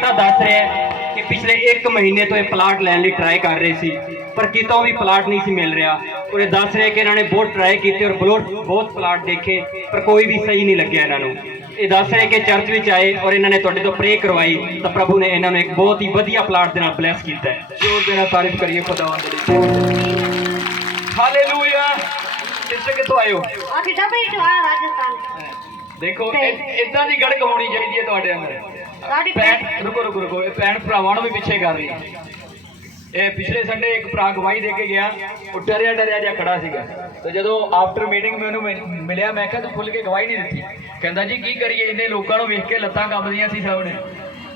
ਦੱਸ ਰਿਹਾ ਕਿ ਪਿਛਲੇ 1 ਮਹੀਨੇ ਤੋਂ ਇਹ ਪਲਾਟ ਲੈਣ ਲਈ ਟਰਾਈ ਕਰ ਰਹੇ ਸੀ, ਪਰ ਕਿਤੋਂ ਵੀ ਪਲਾਟ ਨਹੀਂ ਸੀ ਮਿਲ ਰਿਹਾ। ਔਰ ਇਹ ਦੱਸ ਰਿਹਾ ਕਿ ਇਹਨਾਂ ਨੇ ਬਹੁਤ ਟਰਾਈ ਕੀਤੇ ਔਰ ਬਹੁਤ ਬਹੁਤ ਪਲਾਟ ਦੇਖੇ, ਪਰ ਕੋਈ ਵੀ ਸਹੀ ਨਹੀਂ ਲੱਗਿਆ ਇਹਨਾਂ ਨੂੰ। ਇਹ ਦੱਸ ਰਿਹਾ ਕਿ ਚਰਚ ਵਿੱਚ ਆਏ ਔਰ ਇਹਨਾਂ ਨੇ ਤੁਹਾਡੇ ਤੋਂ ਪ੍ਰੇ ਕਰਵਾਈ, ਤਾਂ ਪ੍ਰਭੂ ਨੇ ਇਹਨਾਂ ਨੂੰ ਇੱਕ ਬਹੁਤ ਹੀ ਵਧੀਆ ਪਲਾਟ ਦੇ ਨਾਲ ਬਲੈਸ ਕੀਤਾ ਹੈ। ਜੋਰ ਦੇ ਨਾਲ ਤਾਰੀਫ ਕਰੀਏ ਖੁਦਾਵੰਦ ਦੀ ਹਾਲੇਲੂਇਆ ਸਿਸਟਰ ਕਿੱਥੋਂ ਆਏ ਹੋ? ਅਸੀਂ ਡਬਈ ਤੋਂ ਰਾਜਸਥਾਨ। ਦੇਖੋ ਇਦਾਂ ਦੀ ਗੜਕ ਹੋਣੀ ਚਾਹੀਦੀ ਹੈ ਤੁਹਾਡੇ ਅੰਦਰ। ਸਾਡੀ ਭੈਣ ਰੁਕੋ ਰੁਕੋ ਰੁਕੋ ਇਹ ਭੈਣ ਭਰਾਵਾਂ ਨੂੰ ਵੀ ਪਿੱਛੇ ਕਰ ਰਹੀ ਹੈ। ਇਹ ਪਿਛਲੇ ਸੰਡੇ ਇੱਕ ਭਰਾ ਗਵਾਹੀ ਦੇ ਕੇ ਗਿਆ ਉਹ ਡਰਿਆ ਡਰਿਆ ਜਿਹਾ ਖੜਾ ਸੀਗਾ। ਤੇ ਜਦੋਂ ਆਫਟਰ ਮੀਟਿੰਗ ਮੈਨੂੰ ਮਿਲ- ਮਿਲਿਆ ਮੈਂ ਕਿਹਾ ਤੂੰ ਖੁੱਲ ਕੇ ਗਵਾਹੀ ਨਹੀਂ ਦਿੱਤੀ। ਕਹਿੰਦਾ ਜੀ ਕੀ ਕਰੀਏ? ਇੰਨੇ ਲੋਕਾਂ ਨੂੰ ਵੇਖ ਕੇ ਲੱਤਾਂ ਕੰਬਦੀਆਂ ਸੀ ਸਭ ਨੇ।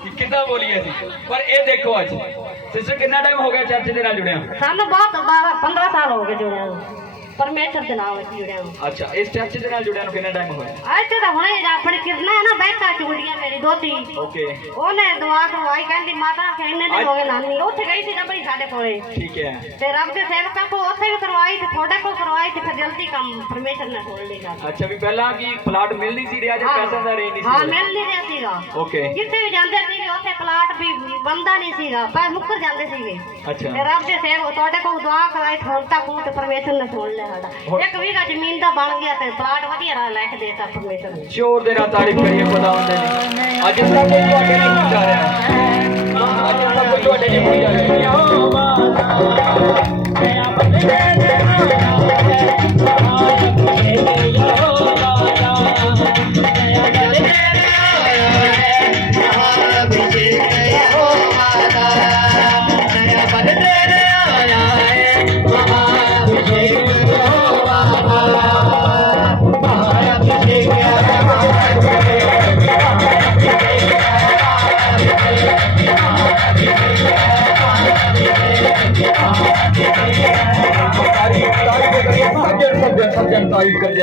ਕਿ ਕਿੱਦਾਂ ਬੋਲੀਏ ਸੀ ਪਰ ਇਹ ਦੇਖੋ ਅੱਜ ਸਿਸਟਰ ਕਿੰਨਾ ਟਾਈਮ ਹੋ ਗਿਆ ਚਰਚ ਦੇ ਨਾਲ ਜੁੜਿਆ ਸਾਨੂੰ ਬਹੁਤ 12 15 ਸਾਲ ਹੋ ਗਏ ਜੁੜਿਆ ਪਰਮੇਸ਼ਰ ਦੇ ਨਾਲ ਜੁੜਿਆ ਨੂੰ ਅੱਛਾ ਇਸ ਚਰਚ ਦੇ ਨਾਲ ਜੁੜਿਆ ਨੂੰ ਕਿੰਨਾ ਟਾਈਮ ਹੋਇਆ? ਅੱਜ ਤਾਂ ਹੁਣੇ ਹੀ ਆਪਣੀ ਕਿਰਨਾ ਹੈ ਨਾ ਬੈਠਾ ਚੁੰਡੀਆਂ ਮੇਰੀ ਦੋਤੀ ਓਕੇ ਉਹਨੇ ਦੁਆ ਕਰਵਾਈ ਕਹਿੰਦੀ ਮਾਤਾ ਕਿ ਇੰਨੇ ਦਿਨ ਹੋ ਗਏ ਨਾਨੀ ਉੱਥੇ ਗਈ ਸੀ ਡਬਈ ਸਾਡੇ ਕੋਲੇ। ਠੀਕ ਹੈ। ਤੇ ਰੱਬ ਦੇ ਸੇਵਕਾਂ ਕੋ ਉੱਥੇ ਵੀ ਕਰਵਾਈ ਤੇ ਤੁਹਾਡੇ ਕੋਲ ਕਰਵਾਈ ਤੇ ਫਿਰ ਜਲਦੀ ਕੰਮ ਪਰਮੇਸ਼ਰ ਨੇ ਖੋਲ ਲਿਆ। ਅੱਛਾ ਵੀ ਪਹਿਲਾਂ ਕੀ ਪਲਾਟ ਮਿਲ ਨਹੀਂ ਸੀ ਰਿਹਾ ਜਾਂ ਪੈਸਾ ਦਾ ਰੇਂਜ ਨਹੀਂ ਹਾਂ ਸੀ ਮਿਲ ਨਹੀਂ ਰਿਹਾ ਸੀਗਾ। ਓਕੇ ਜਿੱਥੇ ਵੀ ਜਾਂਦੇ ਸੀਗੇ ਉੱਥੇ ਪਲਾਟ ਵੀ ਬੰਦਾ ਨਹੀਂ ਸੀਗਾ ਪਰ ਮੁੱਕਰ ਜਾਂਦੇ ਸੀਗੇ। ਅੱਛਾ। ਤੇ ਰੱਬ ਦੇ ਸੇਵ ਤੁਹਾਡੇ ਕੋਲ ਦੁਆ ਕਰਾਈ ਹੁਣ ਤੱਕ ਉਹ ਤੇ ਪਰਮੇਸ਼ਰ ਨੇ ਸੁਣ ਲਿਆ ਸਾਡਾ। ਇੱਕ ਵੀਗਾ ਜ਼ਮੀਨ ਦਾ ਬਣ ਗਿਆ ਤੇ ਪਲਾਟ ਵਧੀਆ ਰਾ ਲੈ ਕੇ ਦੇਤਾ ਪਰਮੇਸ਼ਰ ਨੇ। ਜ਼ੋਰ ਦੇ ਨਾਲ ਤਾਰੀਫ ਕਰੀਏ ਖੁਦਾਵੰਦ ਦੀ ਅੱਜ ਸਭ ਕੁਝ ਤੁਹਾਡੇ ਲਈ ਰਿਹਾ। ਹੈ ਅੱਜ ਸਭ ਕੁਝ ਤੁਹਾਡੇ ਲਈ ਪਹੁੰਚਾ ਰਿਹਾ। ਤਾਰੀਫ ਤਾਰੀਫ ਕਰੀਏ ਸੱਜਣ ਸੱਜਣ